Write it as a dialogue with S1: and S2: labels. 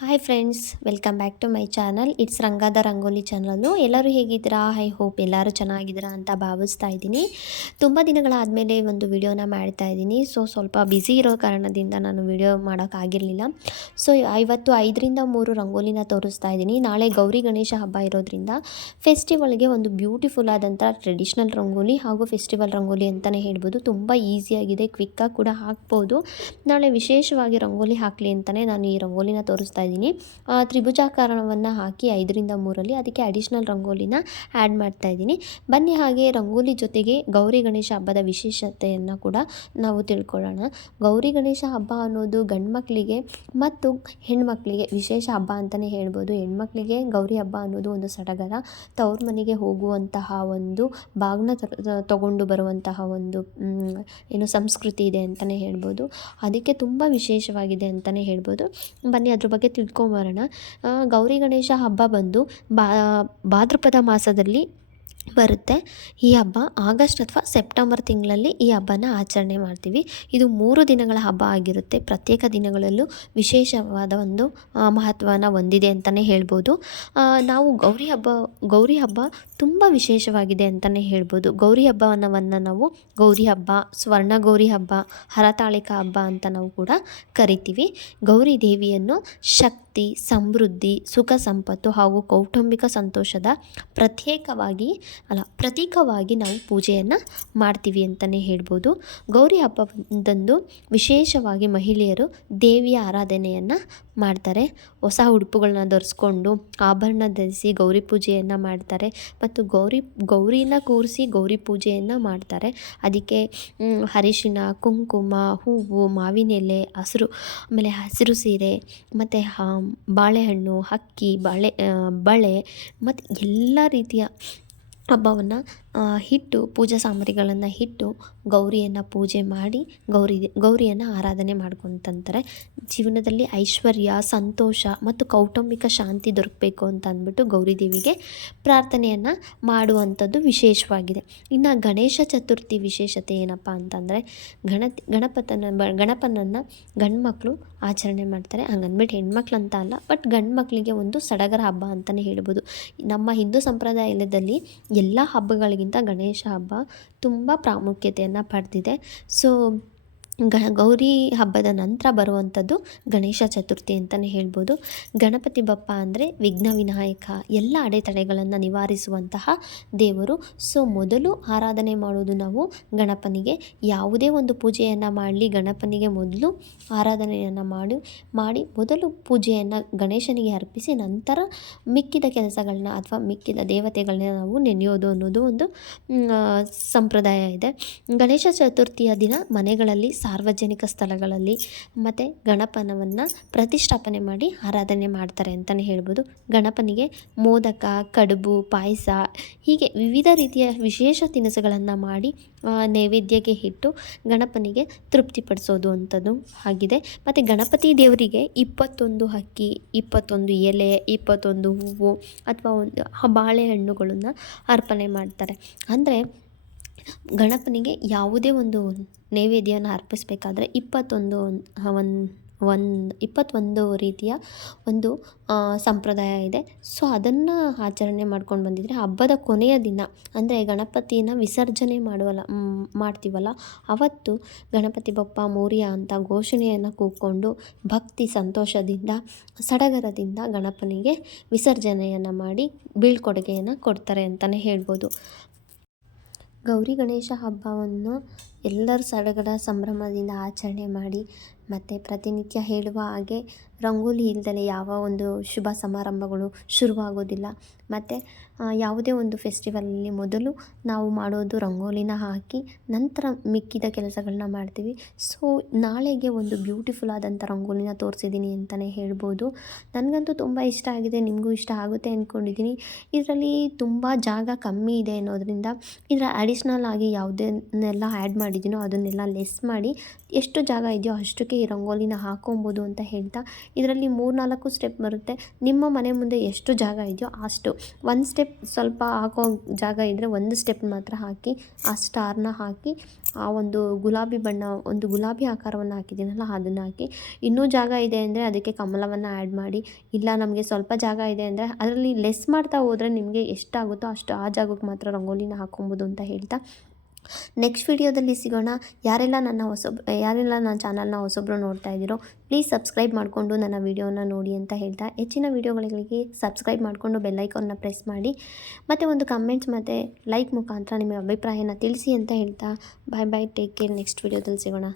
S1: Hi friends welcome back to my channel it's ರಂಗಾದ rangoli channel ಎಲ್ಲರೂ ಹೇಗಿದ್ದೀರಾ? I hope ಎಲ್ಲರೂ ಚೆನ್ನಾಗಿದ್ದೀರಾ ಅಂತ ಭಾವಿಸ್ತಾ ಇದ್ದೀನಿ. ತುಂಬ ದಿನಗಳಾದಮೇಲೆ ಒಂದು ವಿಡಿಯೋನ ಮಾಡ್ತಾ ಇದ್ದೀನಿ. ಸೊ ಸ್ವಲ್ಪ ಬ್ಯುಸಿ ಇರೋ ಕಾರಣದಿಂದ ನಾನು ವಿಡಿಯೋ ಮಾಡೋಕ್ಕಾಗಿರಲಿಲ್ಲ. ಸೊ ಇವತ್ತು ಐದರಿಂದ ಮೂರು ರಂಗೋಲಿನ ತೋರಿಸ್ತಾ ಇದ್ದೀನಿ. ನಾಳೆ ಗೌರಿ ಗಣೇಶ ಹಬ್ಬ ಇರೋದ್ರಿಂದ ಫೆಸ್ಟಿವಲ್ಗೆ ಒಂದು ಬ್ಯೂಟಿಫುಲ್ ಆದಂಥ ಟ್ರೆಡಿಷ್ನಲ್ ರಂಗೋಲಿ ಹಾಗೂ ಫೆಸ್ಟಿವಲ್ ರಂಗೋಲಿ ಅಂತಲೇ ಹೇಳ್ಬೋದು. ತುಂಬ ಈಸಿಯಾಗಿದೆ ಕ್ವಿಕ್ಕಾಗಿ ಕೂಡ ಹಾಕ್ಬೋದು. ನಾಳೆ ವಿಶೇಷವಾಗಿ ರಂಗೋಲಿ ಹಾಕಲಿ ಅಂತಲೇ ನಾನು ಈ ರಂಗೋಲಿನ ತೋರಿಸ್ತಾ ಇದ್ದೀನಿ. ತ್ರಿಭುಜಾಕಾರವನ್ನು ಹಾಕಿ ಐದರಿಂದ ಮೂರಲ್ಲಿ ಅದಕ್ಕೆ ಅಡಿಷ್ನಲ್ ರಂಗೋಲಿನ ಆ್ಯಡ್ ಮಾಡ್ತಾ ಇದ್ದೀನಿ. ಬನ್ನಿ ಹಾಗೆ ರಂಗೋಲಿ ಜೊತೆಗೆ ಗೌರಿ ಗಣೇಶ ಹಬ್ಬದ ವಿಶೇಷತೆಯನ್ನು ಕೂಡ ನಾವು ತಿಳ್ಕೊಳ್ಳೋಣ. ಗೌರಿ ಗಣೇಶ ಹಬ್ಬ ಅನ್ನೋದು ಗಂಡು ಮಕ್ಕಳಿಗೆ ಮತ್ತು ಹೆಣ್ಮಕ್ಕಳಿಗೆ ವಿಶೇಷ ಹಬ್ಬ ಅಂತಲೇ ಹೇಳ್ಬೋದು. ಹೆಣ್ಮಕ್ಳಿಗೆ ಗೌರಿ ಹಬ್ಬ ಅನ್ನೋದು ಒಂದು ಸಡಗರ, ತವ್ರ ಮನೆಗೆ ಹೋಗುವಂತಹ ಒಂದು ಬಾಗ್ನ ತಗೊಂಡು ಬರುವಂತಹ ಒಂದು ಏನು ಸಂಸ್ಕೃತಿ ಇದೆ ಅಂತಲೇ ಹೇಳ್ಬೋದು. ಅದಕ್ಕೆ ತುಂಬ ವಿಶೇಷವಾಗಿದೆ ಅಂತಲೇ ಹೇಳ್ಬೋದು. ಬನ್ನಿ ಅದ್ರ ಬಗ್ಗೆ ತಿಳ್ಕೊಂಬರೋಣ. ಗೌರಿ ಗಣೇಶ ಹಬ್ಬ ಬಂದು ಭಾದ್ರಪದ ಮಾಸದಲ್ಲಿ ಬರುತ್ತೆ. ಈ ಹಬ್ಬ ಆಗಸ್ಟ್ ಅಥವಾ ಸೆಪ್ಟೆಂಬರ್ ತಿಂಗಳಲ್ಲಿ ಈ ಹಬ್ಬನ ಆಚರಣೆ ಮಾಡ್ತೀವಿ. ಇದು ಮೂರು ದಿನಗಳ ಹಬ್ಬ ಆಗಿರುತ್ತೆ. ಪ್ರತ್ಯೇಕ ದಿನಗಳಲ್ಲೂ ವಿಶೇಷವಾದ ಒಂದು ಮಹತ್ವನ ಹೊಂದಿದೆ ಅಂತಲೇ ಹೇಳ್ಬೋದು. ನಾವು ಗೌರಿ ಹಬ್ಬ ಗೌರಿ ಹಬ್ಬ ತುಂಬ ವಿಶೇಷವಾಗಿದೆ ಅಂತಲೇ ಹೇಳ್ಬೋದು. ಗೌರಿ ಹಬ್ಬವನ್ನು ನಾವು ಗೌರಿ ಹಬ್ಬ, ಸ್ವರ್ಣ ಗೌರಿ ಹಬ್ಬ, ಹರತಾಳಿಕ ಹಬ್ಬ ಅಂತ ನಾವು ಕೂಡ ಕರಿತೀವಿ. ಗೌರಿ ದೇವಿಯನ್ನು ಶಕ್ತಿ ಸಮೃದ್ಧಿ, ಸುಖ ಸಂಪತ್ತು ಹಾಗೂ ಕೌಟುಂಬಿಕ ಸಂತೋಷದ ಪ್ರತ್ಯೇಕವಾಗಿ ಅಲ್ಲ, ಪ್ರತೀಕವಾಗಿ ನಾವು ಪೂಜೆಯನ್ನು ಮಾಡ್ತೀವಿ ಅಂತಲೇ ಹೇಳ್ಬೋದು. ಗೌರಿ ಹಬ್ಬದಂದು ವಿಶೇಷವಾಗಿ ಮಹಿಳೆಯರು ದೇವಿಯ ಆರಾಧನೆಯನ್ನು ಮಾಡ್ತಾರೆ. ಹೊಸ ಉಡುಪುಗಳನ್ನ ಧರಿಸ್ಕೊಂಡು ಆಭರಣ ಧರಿಸಿ ಗೌರಿ ಪೂಜೆಯನ್ನು ಮಾಡ್ತಾರೆ ಮತ್ತು ಗೌರಿ, ಗೌರಿನ ಕೂರಿಸಿ ಗೌರಿ ಪೂಜೆಯನ್ನು ಮಾಡ್ತಾರೆ. ಅದಕ್ಕೆ ಅರಿಶಿನ ಕುಂಕುಮ, ಹೂವು ಮಾವಿನೆಲೆ ಹಸಿರು, ಆಮೇಲೆ ಹಸಿರು ಸೀರೆ, ಮತ್ತು ಬಾಳೆಹಣ್ಣು ಅಕ್ಕಿ ಬಾಳೆ ಬಳೆ ಮತ್ತು ಎಲ್ಲ ರೀತಿಯ ಹಬ್ಬವನ್ನು ಇಟ್ಟು ಪೂಜಾ ಸಾಮಗ್ರಿಗಳನ್ನು ಇಟ್ಟು ಗೌರಿಯನ್ನು ಪೂಜೆ ಮಾಡಿ ಗೌರಿ, ಗೌರಿಯನ್ನು ಆರಾಧನೆ ಮಾಡ್ಕೊತಂತಾರೆ. ಜೀವನದಲ್ಲಿ ಐಶ್ವರ್ಯ, ಸಂತೋಷ ಮತ್ತು ಕೌಟುಂಬಿಕ ಶಾಂತಿ ದೊರಕಬೇಕು ಅಂತ ಅಂದ್ಬಿಟ್ಟು ಗೌರಿ ದೇವಿಗೆ ಪ್ರಾರ್ಥನೆಯನ್ನು ಮಾಡುವಂಥದ್ದು ವಿಶೇಷವಾಗಿದೆ. ಇನ್ನು ಗಣೇಶ ಚತುರ್ಥಿ ವಿಶೇಷತೆ ಏನಪ್ಪ ಅಂತಂದರೆ, ಗಣತಿ, ಗಣಪತನ ಬ ಗಣಪನನ್ನು ಗಂಡು ಮಕ್ಕಳು ಆಚರಣೆ ಮಾಡ್ತಾರೆ. ಹಂಗಂದ್ಬಿಟ್ಟು ಹೆಣ್ಮಕ್ಳು ಅಂತ ಅಲ್ಲ, ಬಟ್ ಗಂಡು ಮಕ್ಕಳಿಗೆ ಒಂದು ಸಡಗರ ಹಬ್ಬ ಅಂತಲೇ ಹೇಳ್ಬೋದು. ನಮ್ಮ ಹಿಂದೂ ಸಂಪ್ರದಾಯದಲ್ಲಿ ಎಲ್ಲ ಹಬ್ಬಗಳಿಗಿಂತ ಗಣೇಶ ಹಬ್ಬ ತುಂಬ ಪ್ರಾಮುಖ್ಯತೆಯನ್ನು ಪಡೆದಿದೆ. ಸೊ ಗ, ಗೌರಿ ಹಬ್ಬದ ನಂತರ ಬರುವಂಥದ್ದು ಗಣೇಶ ಚತುರ್ಥಿ ಅಂತಲೇ ಹೇಳ್ಬೋದು. ಗಣಪತಿ ಬಪ್ಪ ಅಂದರೆ ವಿಘ್ನ ವಿನಾಯಕ, ಎಲ್ಲ ಅಡೆತಡೆಗಳನ್ನು ನಿವಾರಿಸುವಂತಹ ದೇವರು. ಸೊ, ಮೊದಲು ಆರಾಧನೆ ಮಾಡೋದು ನಾವು ಗಣಪನಿಗೆ. ಯಾವುದೇ ಒಂದು ಪೂಜೆಯನ್ನು ಮಾಡಲಿ, ಗಣಪನಿಗೆ ಮೊದಲು ಆರಾಧನೆಯನ್ನು ಮಾಡಿ ಮಾಡಿ ಮೊದಲು ಪೂಜೆಯನ್ನು ಗಣೇಶನಿಗೆ ಅರ್ಪಿಸಿ ನಂತರ ಮಿಕ್ಕಿದ ಕೆಲಸಗಳನ್ನ ಅಥವಾ ಮಿಕ್ಕಿದ ದೇವತೆಗಳನ್ನ ನಾವು ನೆನೆಯೋದು ಅನ್ನೋದು ಒಂದು ಸಂಪ್ರದಾಯ ಇದೆ. ಗಣೇಶ ಚತುರ್ಥಿಯ ದಿನ ಮನೆಗಳಲ್ಲಿ ಸಾರ್ವಜನಿಕ ಸ್ಥಳಗಳಲ್ಲಿ ಮತ್ತು ಗಣಪನವನ್ನು ಪ್ರತಿಷ್ಠಾಪನೆ ಮಾಡಿ ಆರಾಧನೆ ಮಾಡ್ತಾರೆ ಅಂತಲೇ ಹೇಳ್ಬೋದು. ಗಣಪನಿಗೆ ಮೋದಕ, ಕಡುಬು, ಪಾಯಸ ಹೀಗೆ ವಿವಿಧ ರೀತಿಯ ವಿಶೇಷ ತಿನಿಸುಗಳನ್ನು ಮಾಡಿ ನೈವೇದ್ಯಕ್ಕೆ ಇಟ್ಟು ಗಣಪನಿಗೆ ತೃಪ್ತಿಪಡಿಸೋದು ಅಂಥದ್ದು ಆಗಿದೆ. ಮತ್ತು ಗಣಪತಿ ದೇವರಿಗೆ ಇಪ್ಪತ್ತೊಂದು ಹಕ್ಕಿ ಇಪ್ಪತ್ತೊಂದು ಎಲೆ, ಇಪ್ಪತ್ತೊಂದು ಹೂವು ಅಥವಾ ಒಂದು ಬಾಳೆಹಣ್ಣುಗಳನ್ನು ಅರ್ಪಣೆ ಮಾಡ್ತಾರೆ. ಅಂದರೆ ಗಣಪನಿಗೆ ಯಾವುದೇ ಒಂದು ನೈವೇದ್ಯವನ್ನು ಅರ್ಪಿಸಬೇಕಾದ್ರೆ ಇಪ್ಪತ್ತೊಂದು ಒಂದು ಒಂದು ಇಪ್ಪತ್ತೊಂದು ರೀತಿಯ ಒಂದು ಸಂಪ್ರದಾಯ ಇದೆ. ಸೊ, ಅದನ್ನು ಆಚರಣೆ ಮಾಡ್ಕೊಂಡು ಬಂದಿದ್ರೆ ಹಬ್ಬದ ಕೊನೆಯ ದಿನ, ಅಂದರೆ ಗಣಪತಿನ ವಿಸರ್ಜನೆ ಮಾಡುವಲ್ಲ ಮಾಡ್ತೀವಲ್ಲ, ಅವತ್ತು ಗಣಪತಿ ಬಪ್ಪ, ಮೌರ್ಯ ಅಂತ ಘೋಷಣೆಯನ್ನು ಕೂಗ್ಕೊಂಡು ಭಕ್ತಿ ಸಂತೋಷದಿಂದ, ಸಡಗರದಿಂದ ಗಣಪನಿಗೆ ವಿಸರ್ಜನೆಯನ್ನು ಮಾಡಿ ಬೀಳ್ಕೊಡುಗೆಯನ್ನು ಕೊಡ್ತಾರೆ ಅಂತಲೇ ಹೇಳ್ಬೋದು. ಗೌರಿ ಗಣೇಶ ಹಬ್ಬವನ್ನು ಎಲ್ಲರೂ ಸಡಗರ ಸಂಭ್ರಮದಿಂದ ಆಚರಣೆ ಮಾಡಿ ಮತ್ತು ಪ್ರತಿನಿತ್ಯ ಹೇಳುವ ಹಾಗೆ ರಂಗೋಲಿ ಇಲ್ದಲೆ ಯಾವ ಒಂದು ಶುಭ ಸಮಾರಂಭಗಳು ಶುರುವಾಗೋದಿಲ್ಲ. ಮತ್ತು ಯಾವುದೇ ಒಂದು ಫೆಸ್ಟಿವಲಲ್ಲಿ ಮೊದಲು ನಾವು ಮಾಡೋದು ರಂಗೋಲಿನ ಹಾಕಿ ನಂತರ ಮಿಕ್ಕಿದ ಕೆಲಸಗಳನ್ನ ಮಾಡ್ತೀವಿ. ಸೊ, ನಾಳೆಗೆ ಒಂದು ಬ್ಯೂಟಿಫುಲ್ ಆದಂಥ ರಂಗೋಲಿನ ತೋರಿಸಿದ್ದೀನಿ ಅಂತಲೇ ಹೇಳ್ಬೋದು. ನನಗಂತೂ ತುಂಬ ಇಷ್ಟ ಆಗಿದೆ, ನಿಮಗೂ ಇಷ್ಟ ಆಗುತ್ತೆ ಅಂದ್ಕೊಂಡಿದ್ದೀನಿ ಇದರಲ್ಲಿ ತುಂಬ ಜಾಗ ಕಮ್ಮಿ ಇದೆ ಅನ್ನೋದರಿಂದ ಇದರ ಅಡಿಷ್ನಲ್ ಆಗಿ ಯಾವುದನ್ನೆಲ್ಲ ಆ್ಯಡ್ ಮಾಡಿದ್ದೀನಿ ಮಾಡಿದ್ದೀನೋ ಅದನ್ನೆಲ್ಲ ಲೆಸ್ ಮಾಡಿ ಎಷ್ಟು ಜಾಗ ಇದೆಯೋ ಅಷ್ಟಕ್ಕೆ ಈ ರಂಗೋಲಿನ ಹಾಕೊಬೋದು ಅಂತ ಹೇಳ್ತಾ ಇದರಲ್ಲಿ ಮೂರ್ನಾಲ್ಕು ಸ್ಟೆಪ್ ಬರುತ್ತೆ. ನಿಮ್ಮ ಮನೆ ಮುಂದೆ ಎಷ್ಟು ಜಾಗ ಇದೆಯೋ ಅಷ್ಟು. ಒಂದು ಸ್ಟೆಪ್ ಸ್ವಲ್ಪ ಹಾಕೋ ಜಾಗ ಇದ್ದರೆ ಒಂದು ಸ್ಟೆಪ್ ಮಾತ್ರ ಹಾಕಿ, ಆ ಸ್ಟಾರ್ನ ಹಾಕಿ, ಆ ಒಂದು ಗುಲಾಬಿ ಬಣ್ಣ, ಒಂದು ಗುಲಾಬಿ ಆಕಾರವನ್ನು ಹಾಕಿದ್ದೀನಲ್ಲ ಅದನ್ನು ಹಾಕಿ. ಇನ್ನೂ ಜಾಗ ಇದೆ ಅಂದರೆ ಅದಕ್ಕೆ ಕಮಲವನ್ನು ಆ್ಯಡ್ ಮಾಡಿ. ಇಲ್ಲ, ನಮಗೆ ಸ್ವಲ್ಪ ಜಾಗ ಇದೆ ಅಂದರೆ ಅದರಲ್ಲಿ ಲೆಸ್ ಮಾಡ್ತಾ ಹೋದರೆ ನಿಮಗೆ ಎಷ್ಟಾಗುತ್ತೋ ಅಷ್ಟು ಆ ಜಾಗಕ್ಕೆ ಮಾತ್ರ ರಂಗೋಲಿನ ಹಾಕೊಬೋದು ಅಂತ ಹೇಳ್ತಾ ನೆಕ್ಸ್ಟ್ ವಿಡಿಯೋದಲ್ಲಿ ಸಿಗೋಣ. ಯಾರೆಲ್ಲ ನನ್ನ ಹೊಸೊಬ್, ಯಾರೆಲ್ಲ ನನ್ನ ಚಾನಲ್ನ ಹೊಸೊಬ್ರು ನೋಡ್ತಾ ಇದ್ದೀರೋ ಪ್ಲೀಸ್ ಸಬ್ಸ್ಕ್ರೈಬ್ ಮಾಡಿಕೊಂಡು ನನ್ನ ವೀಡಿಯೋನ ನೋಡಿ ಅಂತ ಹೇಳ್ತಾ, ಹೆಚ್ಚಿನ ವೀಡಿಯೋಗಳಿಗೆ ಸಬ್ಸ್ಕ್ರೈಬ್ ಮಾಡಿಕೊಂಡು ಬೆಲ್ಲೈಕನ್ನ ಪ್ರೆಸ್ ಮಾಡಿ, ಮತ್ತು ಒಂದು ಕಮೆಂಟ್ಸ್ ಮತ್ತು ಲೈಕ್ ಮುಖಾಂತರ ನಿಮ್ಮ ಅಭಿಪ್ರಾಯನ ತಿಳಿಸಿ ಅಂತ ಹೇಳ್ತಾ bye bye take care next ವಿಡಿಯೋದಲ್ಲಿ ಸಿಗೋಣ.